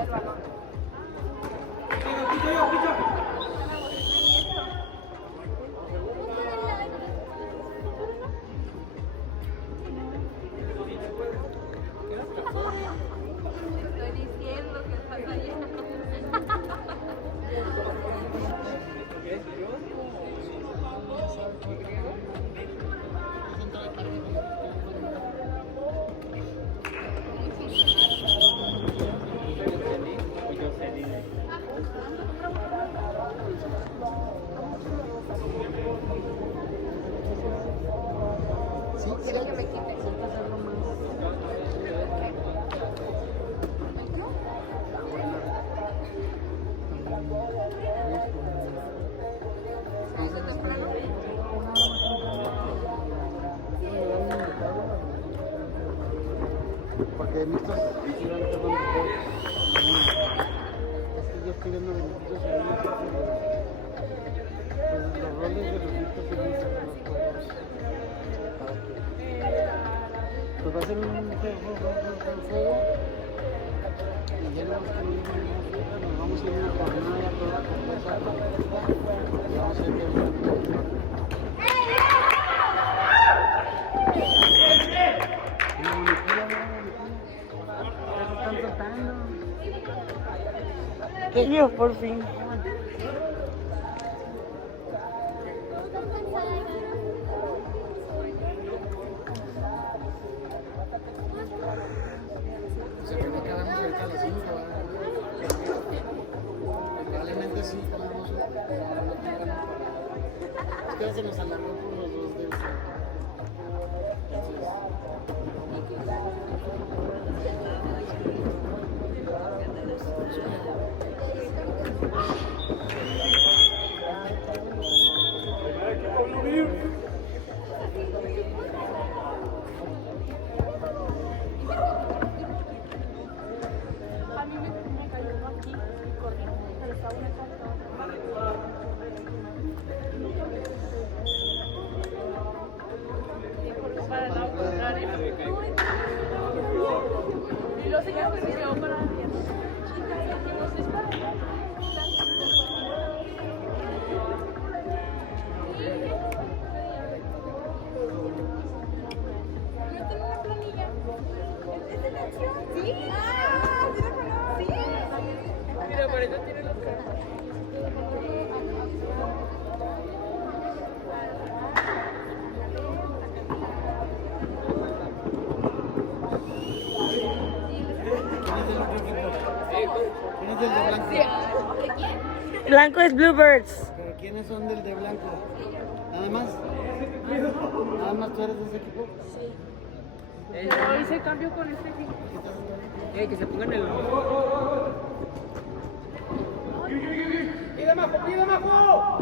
Estoy diciendo que estás allá. ¿Quieres que me quite? Porque mixtos, es que yo estoy viendo beneficios en los roles de los mixtos y los juegos. Pues va a ser un juego y ya nos vamos a ir a una jornada toda completa y vamos a ir Dios, por fin. Se cree que quedamos ahorita a las 5, probablemente sí, podemos. Es que ya se nos alargó por los dos de A mí me cayó uno aquí corriendo, pero estaba una para el lado contrario. Y lo señor que se quedó para la tierra. Entonces, para allá. Yo tengo una planilla. ¿Es de canción? Sí. Ah, ¿sí la conoces? Sí. Mira, por eso tiene los carros. ¿Quién es del de blanco? ¿De quién? Blanco es Bluebirds. ¿Pero quiénes son del de blanco? ¿Nada más? ¿Nada más tú eres de ese equipo? Pero hice cambio con este equipo. Que se pongan el... ¡Pide Majo! ¡Pide Majo!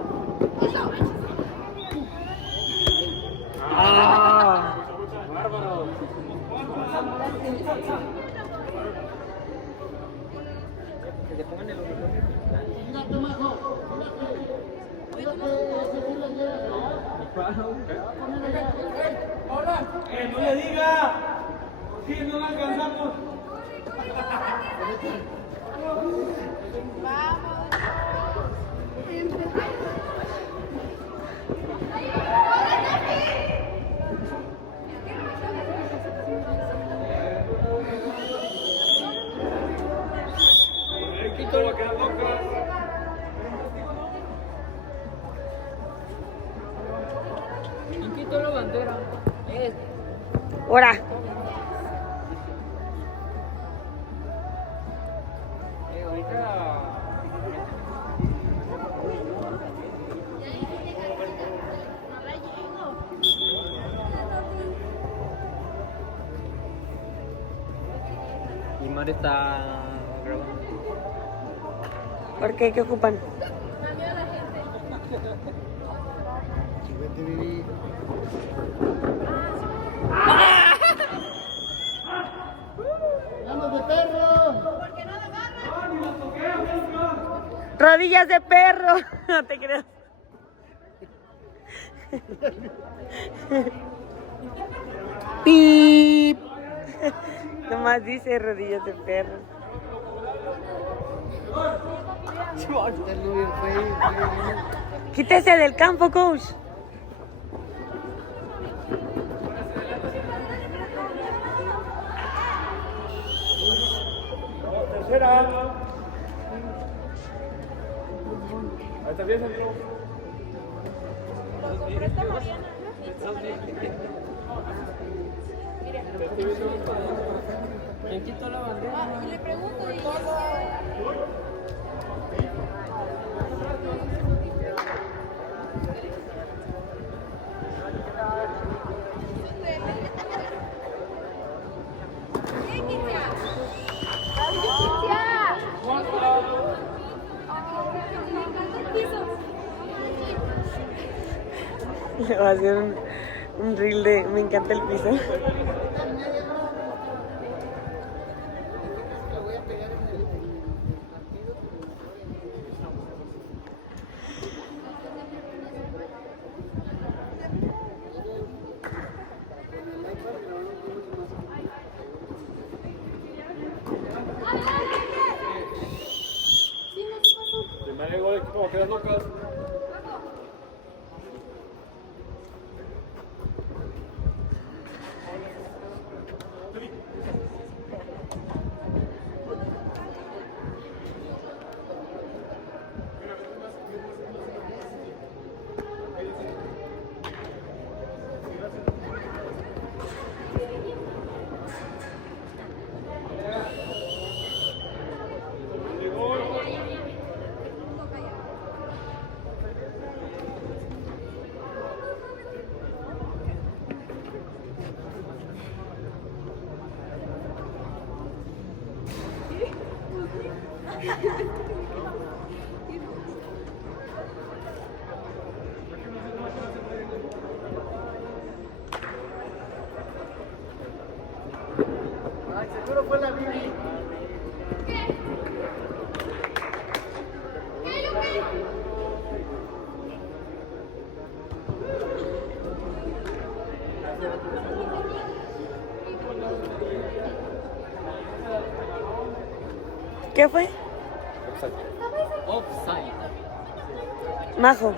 ¡Ah! ¡Bárbaro! Que se pongan el uniforme. ¡Fíjate, Majo! ¡Hola! ¡No le diga! ¡Sí, no la alcanzamos! Quito lo que toca. ¿Quién quitó la bandera? Ahora. Ahorita... Y Mario está grabando. ¿Por qué? ¿Qué ocupan? Vete, Vivi. ¡Manos de perro! Rodillas de perro. No te creas. Pip. Nomás dice rodillas de perro. El novio fue ahí. Quítese del campo, coach. Tercera. Ahí está bien, Sandro. Lo compró esta Mariana. ¿Quién quitó la bandera? Ah, y le pregunto, y Le voy a hacer un reel de me encanta el piso. Primer gol, como quedan locas. Ay, seguro fue la Bibi. ¿Qué fue? Offside. Majo.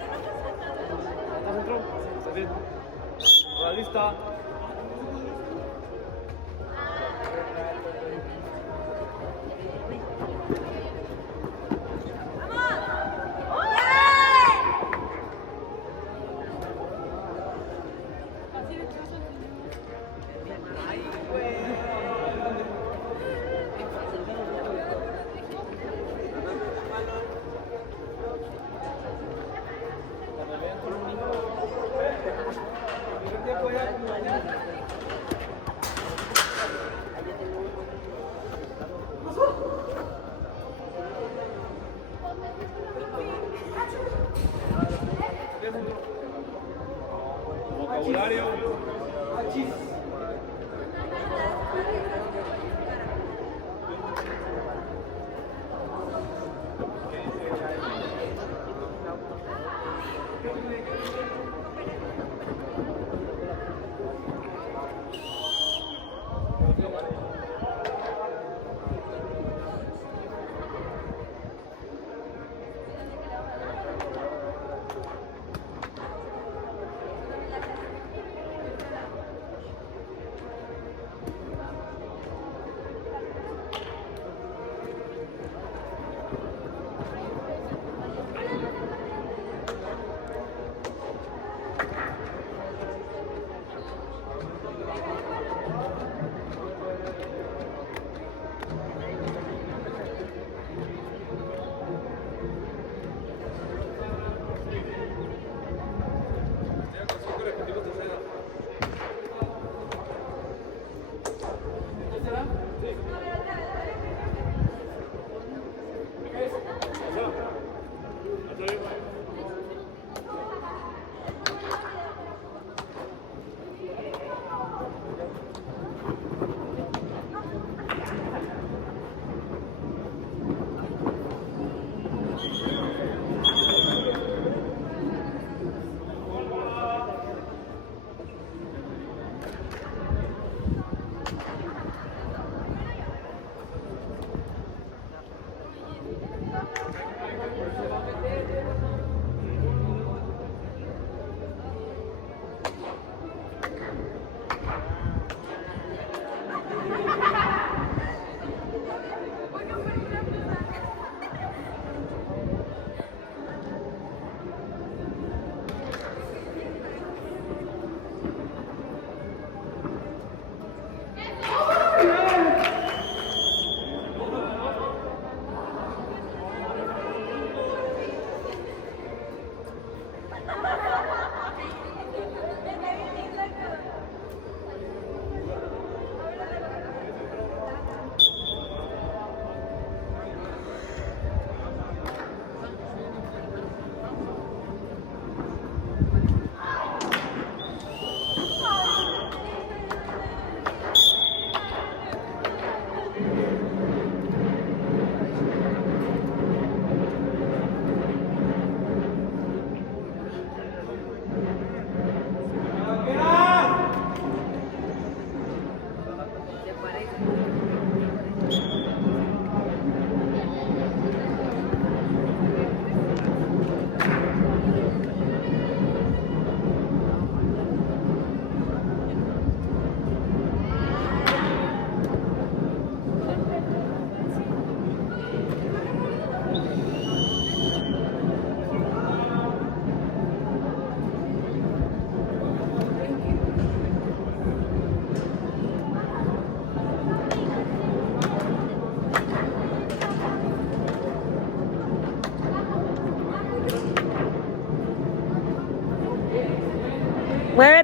Está centro. Está bien. La lista.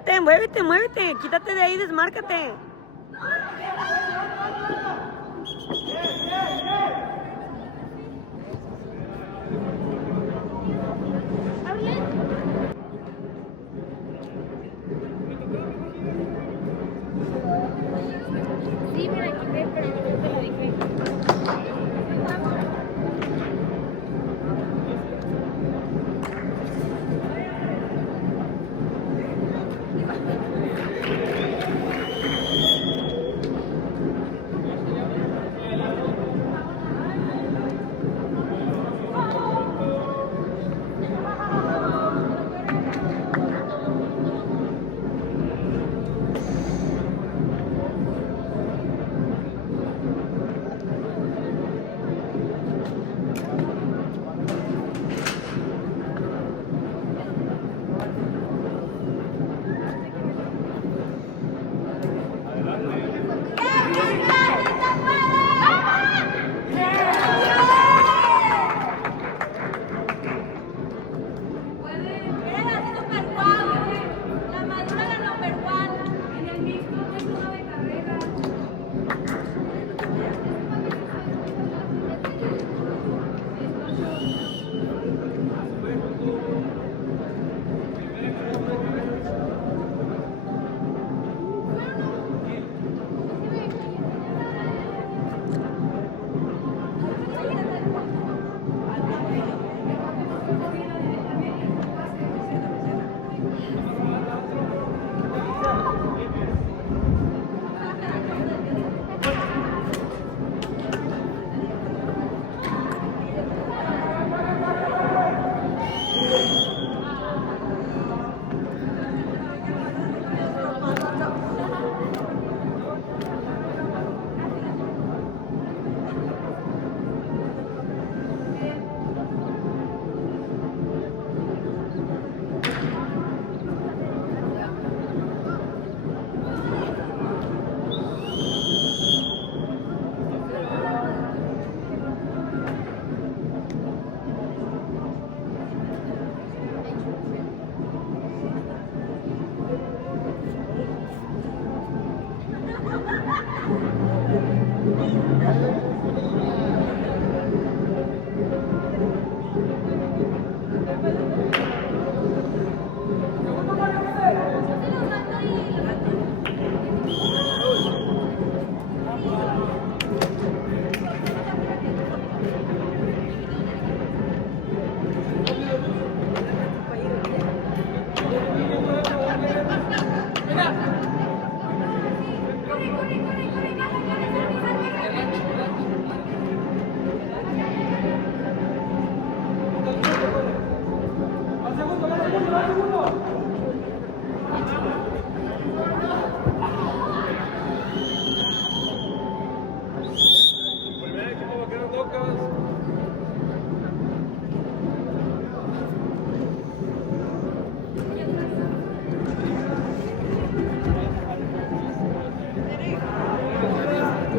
Muévete, muévete, muévete. Quítate de ahí, desmárcate. Sí, me la quité, pero no te lo dije.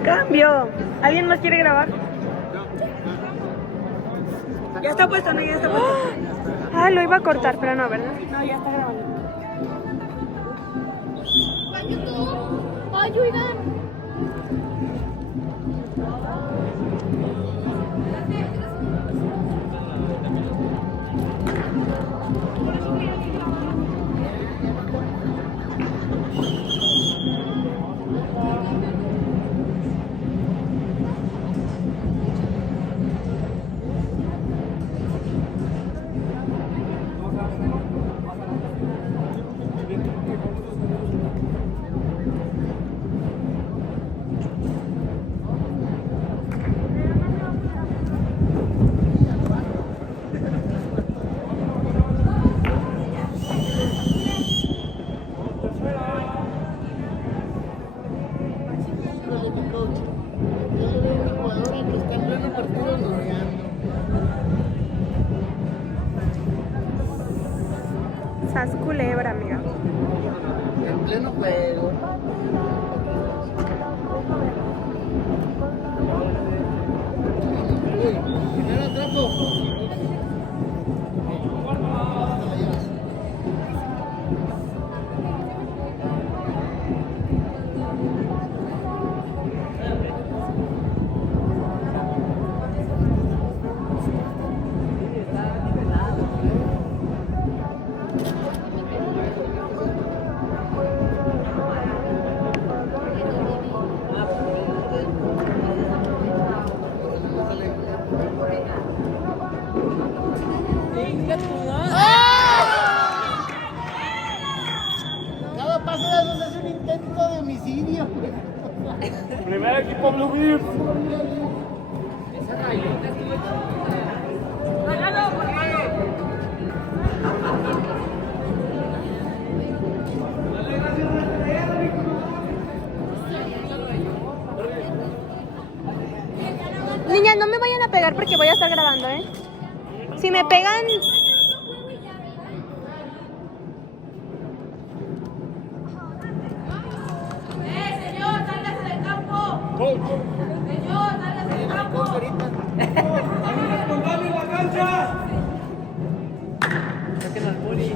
Cambio. ¿Alguien más quiere grabar? Ya está puesto, no, ya está puesto. Ah, lo iba a cortar, pero no, ¿verdad? No, ya está grabando. ¡Ay, oigan! Sas culebra, amiga. En pleno juego. Primer atrapo. Niñas, no me vayan a pegar porque voy a estar grabando, ¿eh? Si me pegan... Señor, sálgase del campo. Señor, sálgase del campo. ¡Responsable en la cancha! Saquen al poli.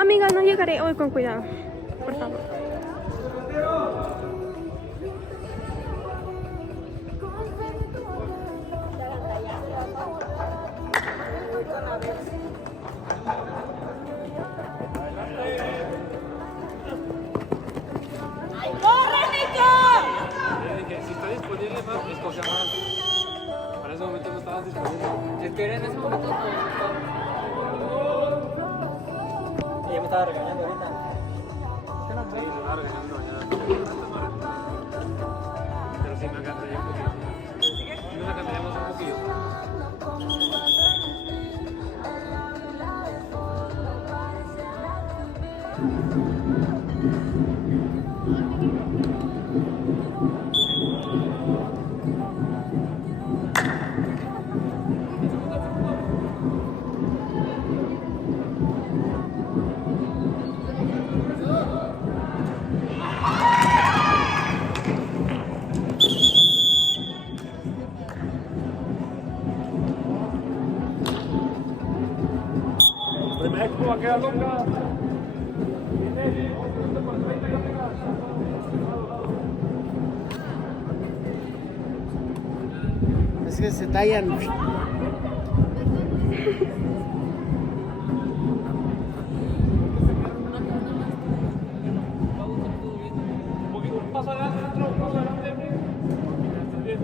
Amiga, no llegaré hoy, con cuidado. Por favor. ¡Corre, Nico! Si está disponible, escoge más. Para ese momento no estabas disponible. Es que era en ese momento cuando ella me estaba regañando ahorita. Sí, se estaba regañando ya. Pero sí me agarré un poquito. Sí, nos agarramos un poquito. Va a quedar loca. Es que se tallan. Un poquito, paso adelante, paso adelante. Bien.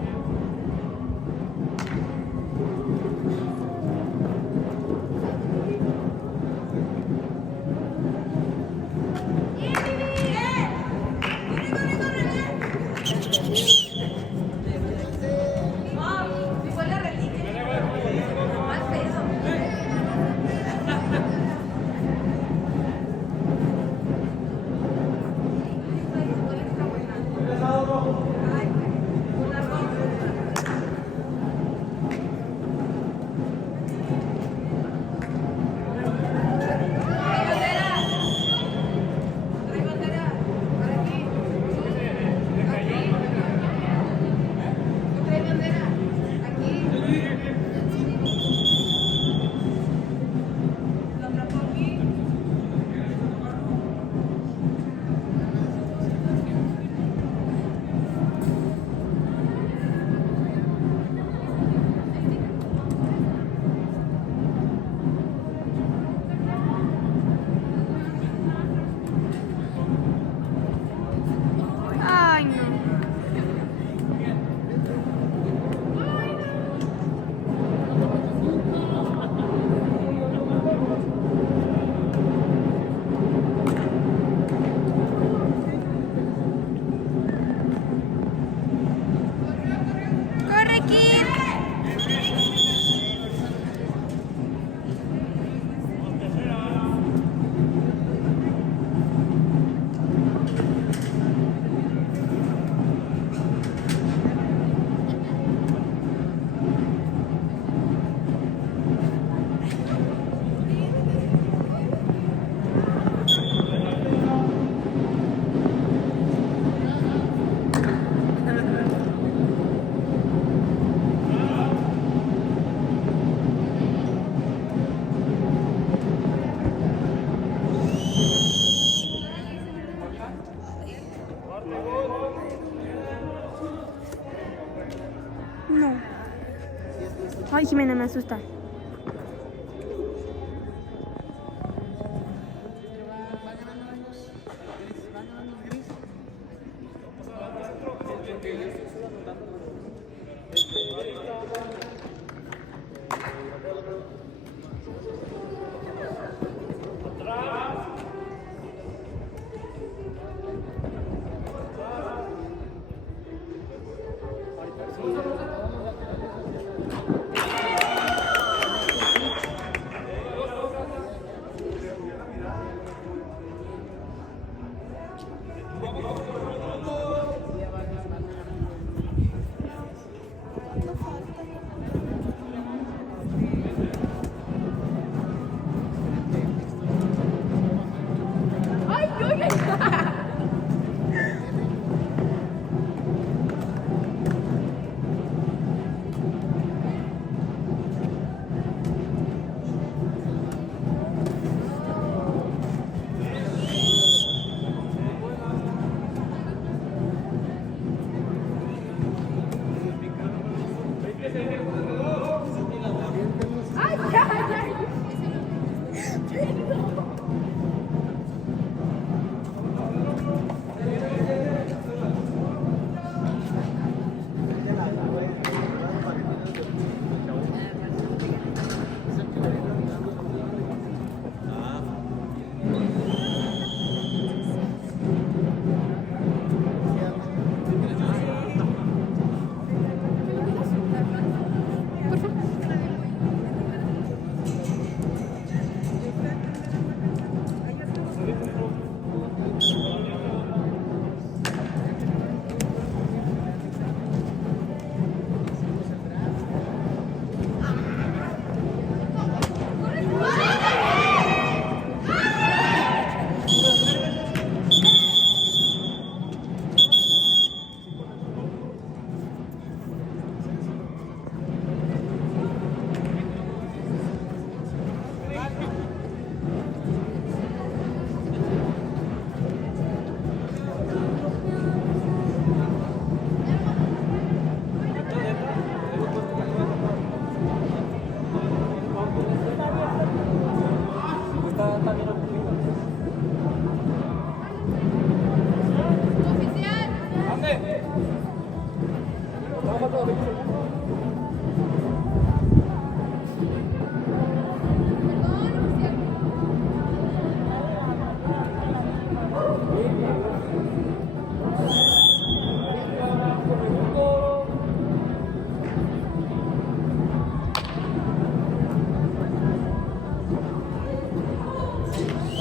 Ay, no. ¡Corre, Kim! No. Ay, Jimena, me asusta.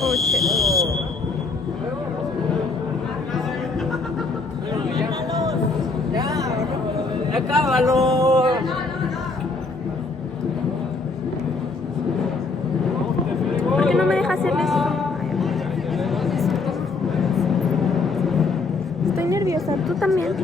Oh, shit. Ya, acábalo. ¿Por qué no me deja hacerle eso? Estoy nerviosa, tú también.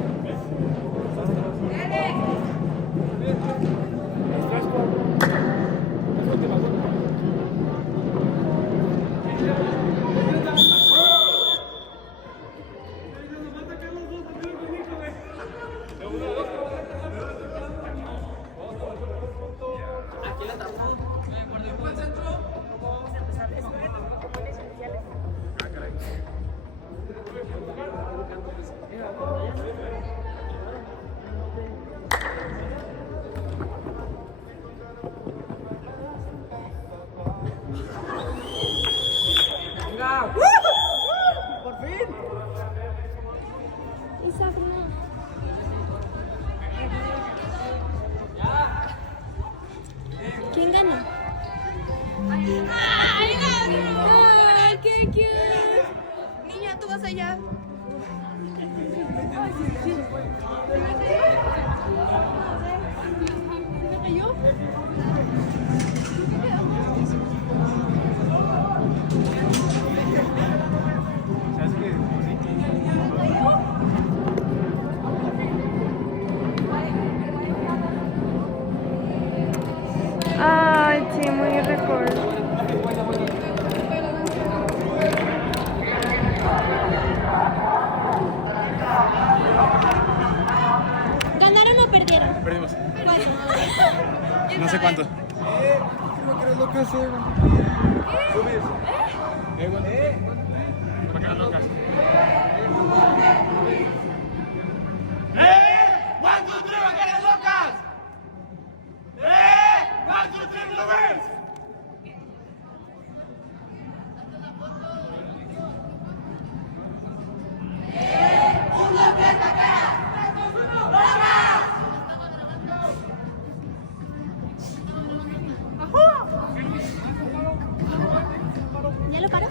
Isaac, no. ¿Quién ganó? ¡Ay, qué cute! Niña, tú vas allá. ¿Yo? Ay, sí, muy récord. ¿Ganaron o perdieron? Perdimos. ¿Cuánto? No sé cuánto. ¡One, two, three, vaqueras locas! One, two, three, Bluebirds! ¿Ya lo paró?